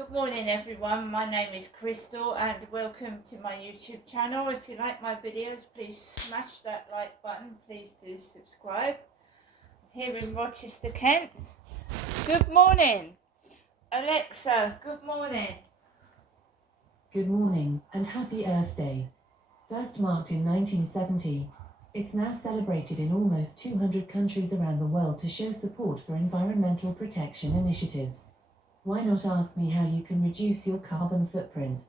Good morning everyone, my name is Crystal and welcome to my YouTube channel. If you like my videos, please smash that like button, please do subscribe. Here in Rochester, Kent. Good morning. Alexa, good morning. Good morning and happy Earth Day. First marked in 1970, it's now celebrated in almost 200 countries around the world to show support for environmental protection initiatives. Why not ask me how you can reduce your carbon footprint?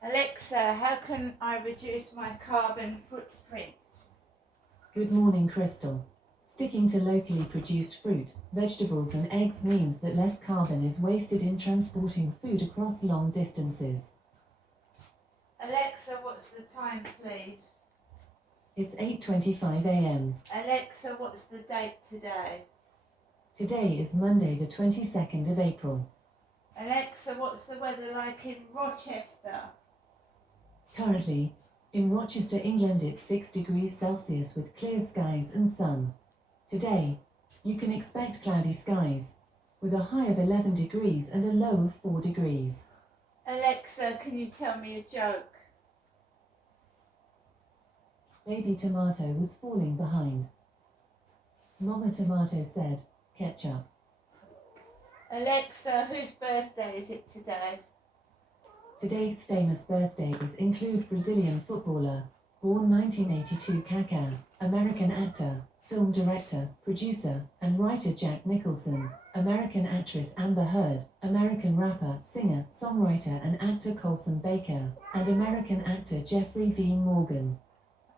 Alexa, how can I reduce my carbon footprint? Good morning, Crystal. Sticking to locally produced fruit, vegetables and eggs means that less carbon is wasted in transporting food across long distances. Alexa, what's the time please? It's 8:25 a.m. Alexa, what's the date today? Today is Monday the 22nd of April. Alexa, what's the weather like in Rochester? Currently, in Rochester, England, it's 6 degrees Celsius with clear skies and sun. Today, you can expect cloudy skies, with a high of 11 degrees and a low of 4 degrees. Alexa, can you tell me a joke? Baby Tomato was falling behind. Mama Tomato said, ketchup. Alexa, whose birthday is it today? Today's famous birthdays include Brazilian footballer, born 1982 Kaká, American actor, film director, producer, and writer Jack Nicholson, American actress Amber Heard, American rapper, singer, songwriter and actor Colson Baker, and American actor Jeffrey Dean Morgan.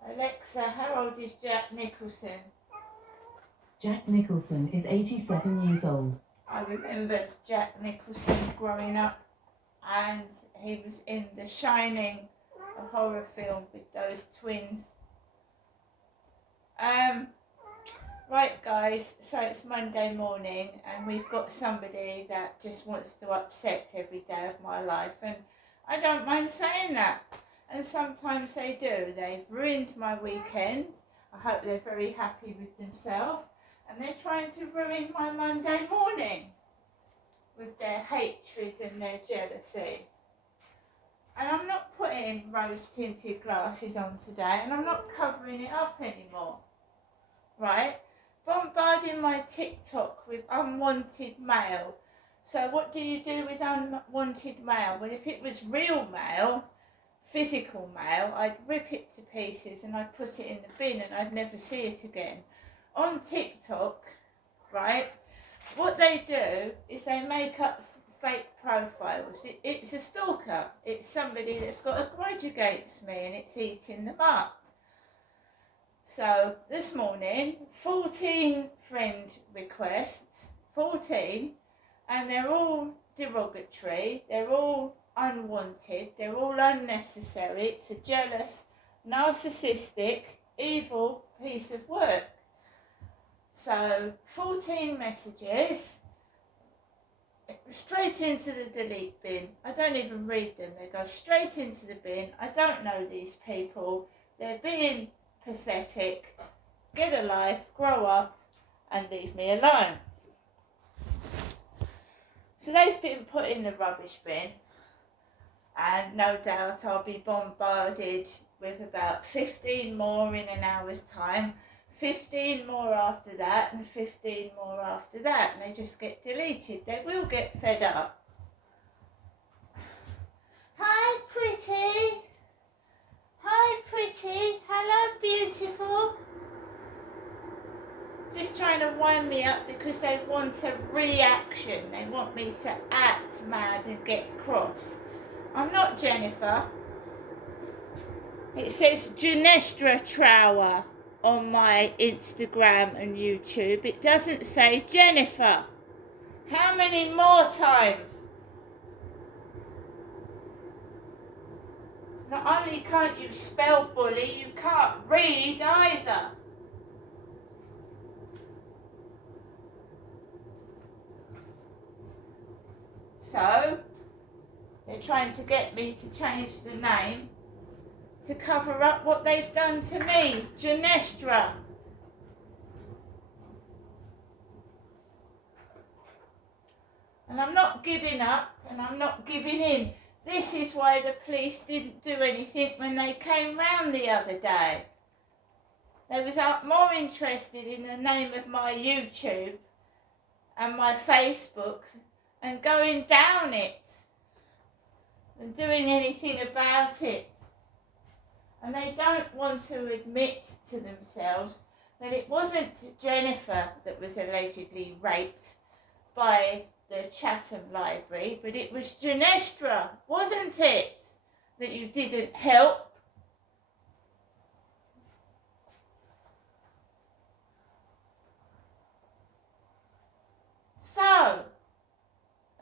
Alexa, how old is Jack Nicholson? Jack Nicholson is 87 years old. I remember Jack Nicholson growing up, and he was in The Shining, a horror film with those twins. Right guys, so it's Monday morning and we've got somebody that just wants to upset every day of my life, and I don't mind saying that, and sometimes they do. They've ruined my weekend. I hope they're very happy with themselves, and they're trying to ruin my Monday morning with their hatred and their jealousy. And I'm not putting rose-tinted glasses on today, and I'm not covering it up anymore, right? Bombarding my TikTok with unwanted mail. So what do you do with unwanted mail? Well, if it was real mail, physical mail, I'd rip it to pieces and I'd put it in the bin and I'd never see it again. On TikTok, right, what they do is they make up fake profiles. It's a stalker. It's somebody that's got a grudge against me and it's eating them up. So this morning, 14 friend requests, 14, and they're all derogatory, they're all unwanted, they're all unnecessary. It's a jealous, narcissistic, evil piece of work. So 14 messages, straight into the delete bin. I don't even read them, they go straight into the bin. I don't know these people, they're being pathetic. Get a life, grow up and leave me alone. So they've been put in the rubbish bin, and no doubt I'll be bombarded with about 15 more in an hour's time, 15 more after that, and 15 more after that, and they just get deleted. They will get fed up. Hi pretty. Hi pretty. Hello beautiful. Just trying to wind me up because they want a reaction. They want me to act mad and get cross. I'm not Jennifer. It says Janestra Trower on my Instagram and YouTube. It doesn't say Jennifer. How many more times? Not only can't you spell bully, you can't read either. So, they're trying to get me to change the name to cover up what they've done to me, Janestra. And I'm not giving up and I'm not giving in. This is why the police didn't do anything when they came round the other day. They was more interested in the name of my YouTube and my Facebook and going down it than doing anything about it. And they don't want to admit to themselves that it wasn't Jennifer that was allegedly raped by the Chatham Library, but it was Janestra, wasn't it, that you didn't help? So,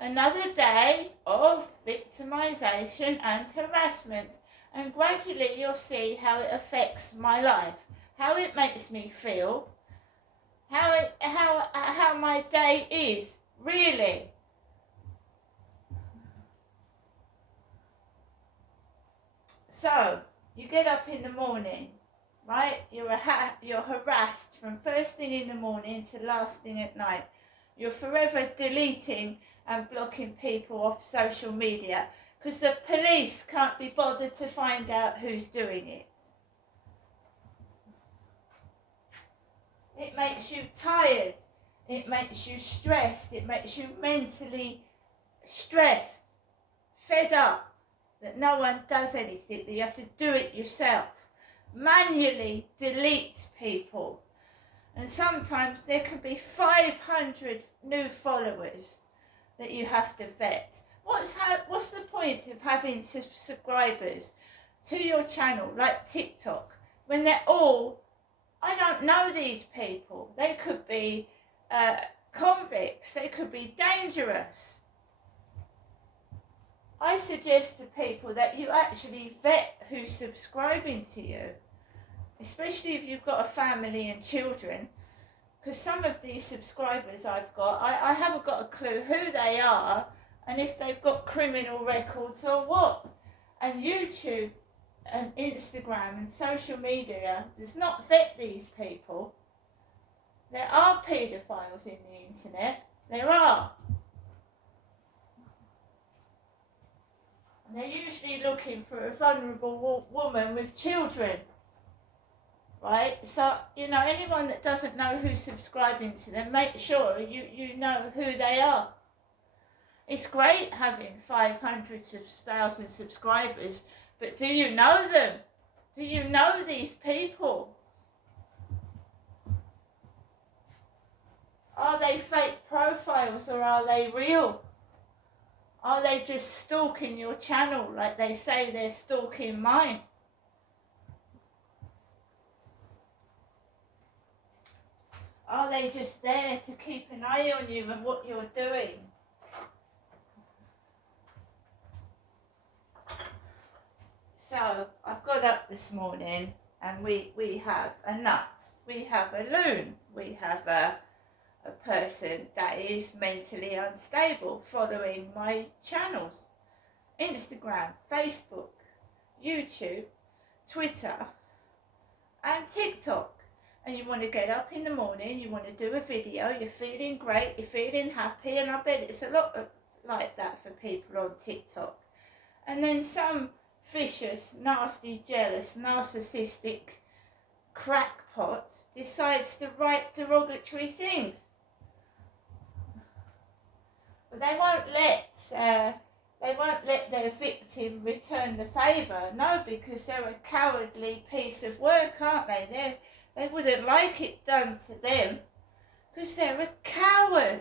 another day of victimisation and harassment, and gradually you'll see how it affects my life, how it makes me feel, how my day is, really. So, you get up in the morning, right? You're harassed from first thing in the morning to last thing at night. You're forever deleting and blocking people off social media because the police can't be bothered to find out who's doing it. It makes you tired. It makes you stressed. It makes you mentally stressed, fed up, that no one does anything, that you have to do it yourself. Manually delete people. And sometimes there can be 500 new followers that you have to vet. What's the point of having subscribers to your channel like TikTok when they're all, I don't know these people. They could be convicts. They could be dangerous. I suggest to people that you actually vet who's subscribing to you, especially if you've got a family and children, because some of these subscribers I've got, I haven't got a clue who they are and if they've got criminal records or what. And YouTube and Instagram and social media does not vet these people. There are paedophiles in the internet. There are. And they're usually looking for a vulnerable woman with children. Right? So, anyone that doesn't know who's subscribing to them, make sure you know who they are. It's great having 500,000 subscribers, but do you know them? Do you know these people? Are they fake profiles or are they real? Are they just stalking your channel like they say they're stalking mine? Are they just there to keep an eye on you and what you're doing? So, I've got up this morning and we have a nut, we have a loon, we have a person that is mentally unstable following my channels. Instagram, Facebook, YouTube, Twitter and TikTok. And you want to get up in the morning, you want to do a video, you're feeling great, you're feeling happy, and I bet it's a lot like that for people on TikTok. And then some vicious, nasty, jealous, narcissistic crackpot decides to write derogatory things. But they won't let their victim return the favour. No, because they're a cowardly piece of work, aren't they? They wouldn't like it done to them because they're a coward.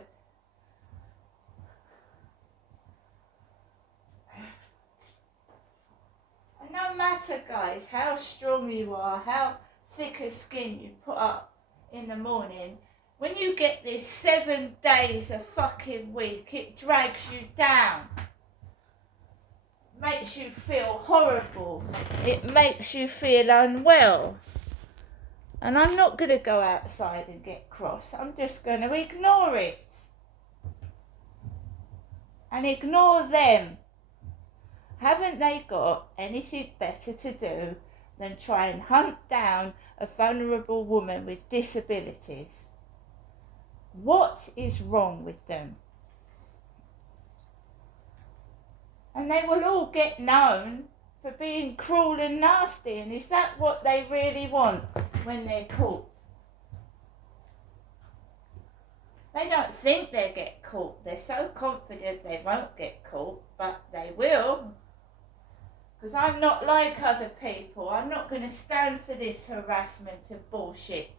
And no matter, guys, how strong you are, how thick a skin you put up in the morning, when you get this 7 days a fucking week, it drags you down. It makes you feel horrible. It makes you feel unwell. And I'm not going to go outside and get cross. I'm just going to ignore it. And ignore them. Haven't they got anything better to do than try and hunt down a vulnerable woman with disabilities? What is wrong with them? And they will all get known for being cruel and nasty. And is that what they really want when they're caught? They don't think they'll get caught. They're so confident they won't get caught, but they will. Because I'm not like other people. I'm not going to stand for this harassment and bullshit.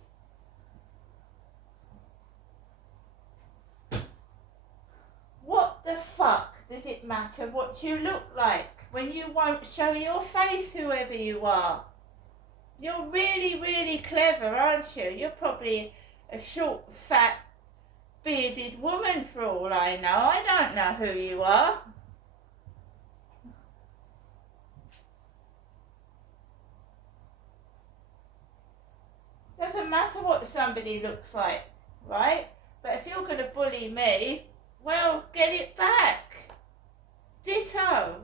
What the fuck does it matter what you look like when you won't show your face, whoever you are? You're really, really clever, aren't you? You're probably a short, fat, bearded woman for all I know. I don't know who you are. Doesn't matter what somebody looks like, right? But if you're going to bully me, well, get it back. Ditto.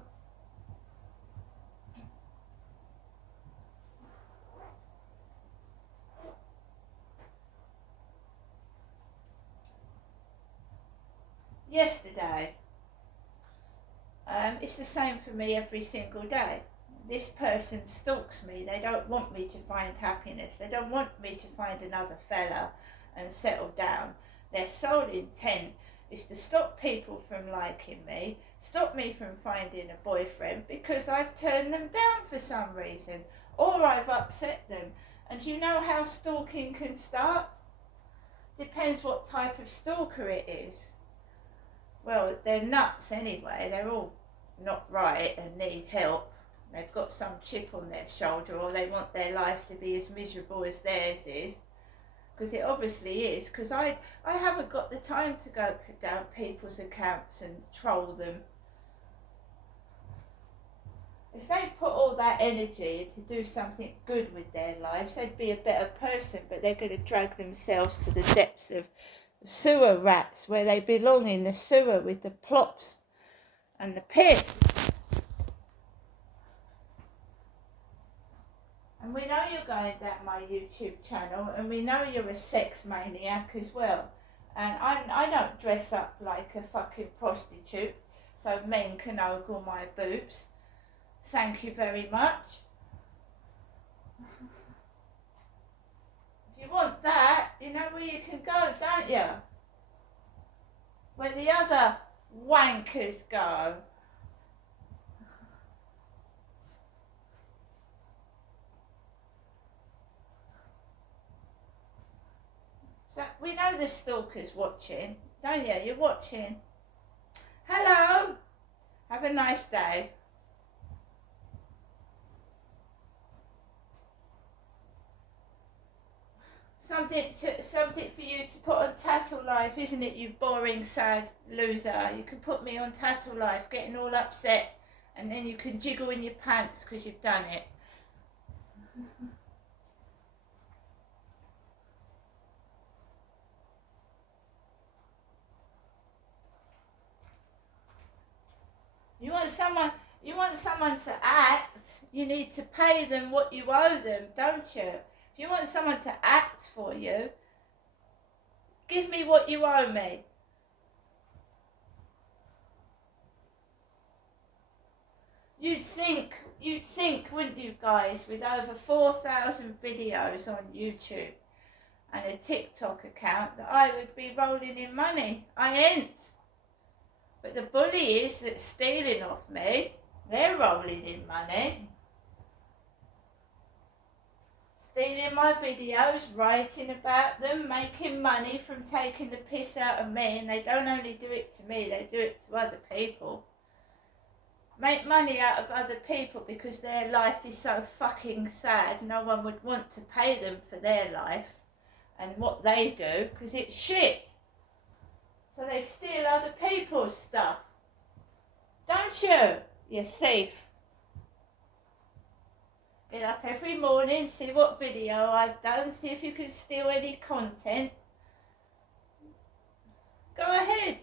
Yesterday, it's the same for me every single day. This person stalks me. They don't want me to find happiness. They don't want me to find another fella and settle down. Their sole intent is to stop people from liking me, stop me from finding a boyfriend because I've turned them down for some reason or I've upset them. And you know how stalking can start? Depends what type of stalker it is. Well, they're nuts anyway. They're all not right and need help. They've got some chip on their shoulder, or they want their life to be as miserable as theirs is. Because it obviously is. Because I haven't got the time to go down people's accounts and troll them. If they put all that energy to do something good with their lives, they'd be a better person, but they're going to drag themselves to the depths of sewer rats where they belong, in the sewer with the plops and the piss. And we know you're going down my YouTube channel, and we know you're a sex maniac as well. And I don't dress up like a fucking prostitute so men can ogle my boobs. Thank you very much. If you want that, you know where you can go, don't you? Where the other wankers go. So we know the stalker's watching, don't you? You're watching. Hello. Have a nice day. Something for you to put on Tattle Life, isn't it, you boring, sad loser? You can put me on Tattle Life, getting all upset, and then you can jiggle in your pants because you've done it. You want someone to act, you need to pay them what you owe them, don't you? If you want someone to act for you, give me what you owe me. You'd think, wouldn't you guys, with over 4,000 videos on YouTube and a TikTok account, that I would be rolling in money. I ain't. But the bullies that's stealing off me, they're rolling in money. Stealing my videos, writing about them, making money from taking the piss out of me. And they don't only do it to me, they do it to other people. Make money out of other people because their life is so fucking sad. No one would want to pay them for their life and what they do because it's shit. So they steal other people's stuff. Don't you, you thief? Get up every morning, see what video I've done, see if you can steal any content. Go ahead.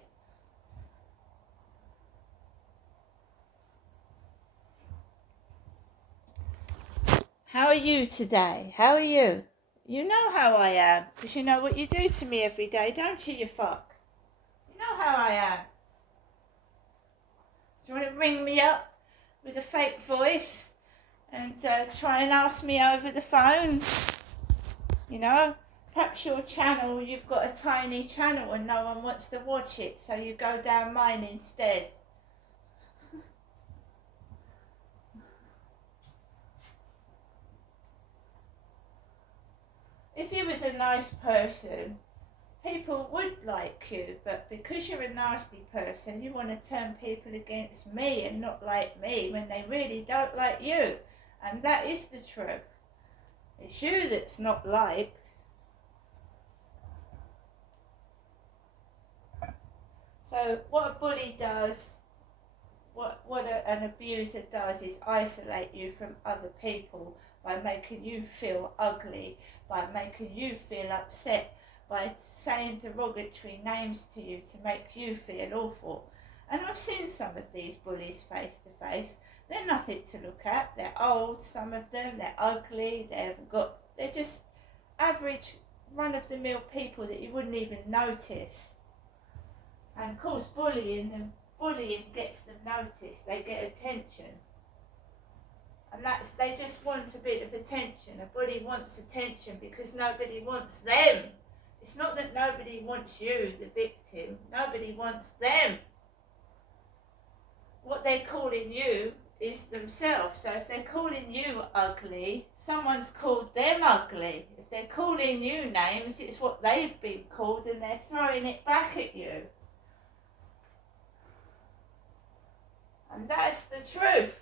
How are you today? How are you? You know how I am, because you know what you do to me every day, don't you, you fuck? You know how I am. Do you want to ring me up with a fake voice and try and ask me over the phone? You know, perhaps your channel, you've got a tiny channel and no one wants to watch it, so you go down mine instead. If you was a nice person, people would like you, but because you're a nasty person, you want to turn people against me and not like me when they really don't like you. And that is the truth. It's you that's not liked. So what a bully does, an abuser does is isolate you from other people by making you feel ugly, by making you feel upset, by saying derogatory names to you to make you feel awful. And I've seen some of these bullies face to face. They're nothing to look at. They're old, some of them, they're ugly, they're just average run-of-the-mill people that you wouldn't even notice. And of course bullying gets them noticed, they get attention. And they just want a bit of attention. A bully wants attention because nobody wants them. It's not that nobody wants you, the victim. Nobody wants them. What they're calling you is themselves. So if they're calling you ugly, someone's called them ugly. If they're calling you names, it's what they've been called and they're throwing it back at you. And that's the truth.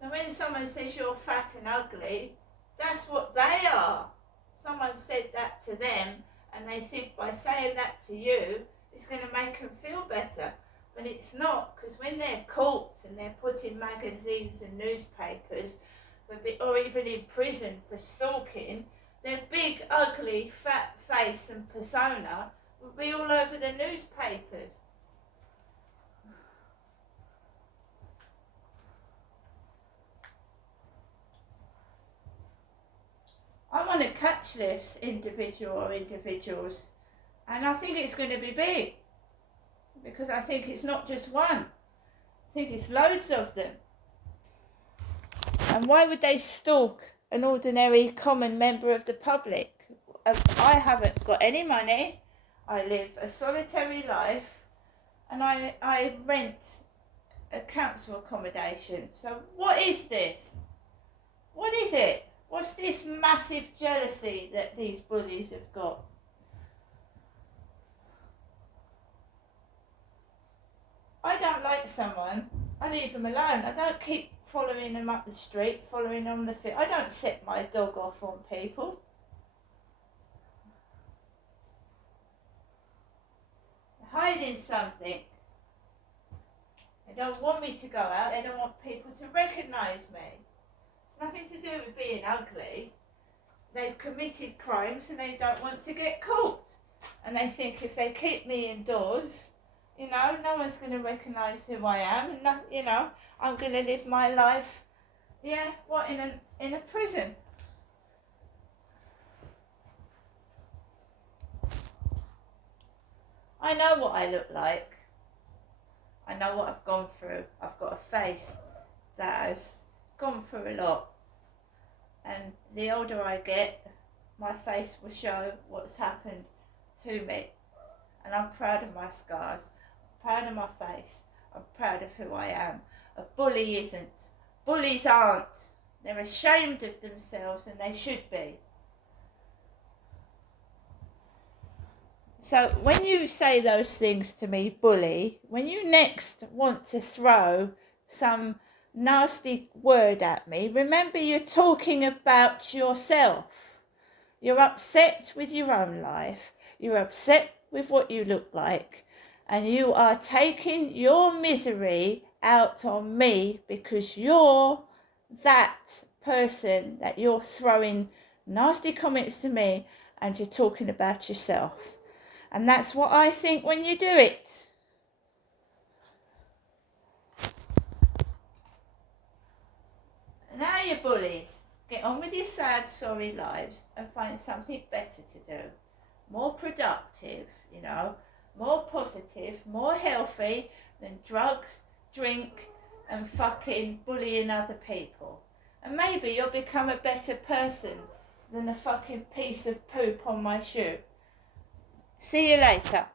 So when someone says you're fat and ugly, that's what they are. Someone said that to them and they think by saying that to you, it's going to make them feel better. But it's not, because when they're caught and they're put in magazines and newspapers, or even in prison for stalking, their big, ugly, fat face and persona will be all over the newspapers. I want to catch this individual or individuals, and I think it's going to be big, because I think it's not just one. I think it's loads of them. And why would they stalk an ordinary common member of the public? I haven't got any money, I live a solitary life, and I rent a council accommodation. So what is this? What is it? What's this massive jealousy that these bullies have got? I don't like someone, I leave them alone. I don't keep following them up the street, following on the fit. I don't set my dog off on people. They're hiding something. They don't want me to go out, they don't want people to recognise me. It's nothing to do with being ugly. They've committed crimes and they don't want to get caught. And they think if they keep me indoors, you know, no one's going to recognise who I am. And no, you know, I'm going to live my life, in a prison. I know what I look like. I know what I've gone through. I've got a face that has gone through a lot. And the older I get, my face will show what's happened to me. And I'm proud of my scars. I'm proud of my face. I'm proud of who I am. A bully isn't. Bullies aren't. They're ashamed of themselves, and they should be. So when you say those things to me, bully, when you next want to throw some nasty word at me, remember you're talking about yourself. You're upset with your own life. You're upset with what you look like. And you are taking your misery out on me because you're that person that you're throwing nasty comments to me and you're talking about yourself. And that's what I think when you do it. Now you bullies, get on with your sad, sorry lives and find something better to do. More productive, more positive, more healthy than drugs, drink and fucking bullying other people. And maybe you'll become a better person than a fucking piece of poop on my shoe. See you later.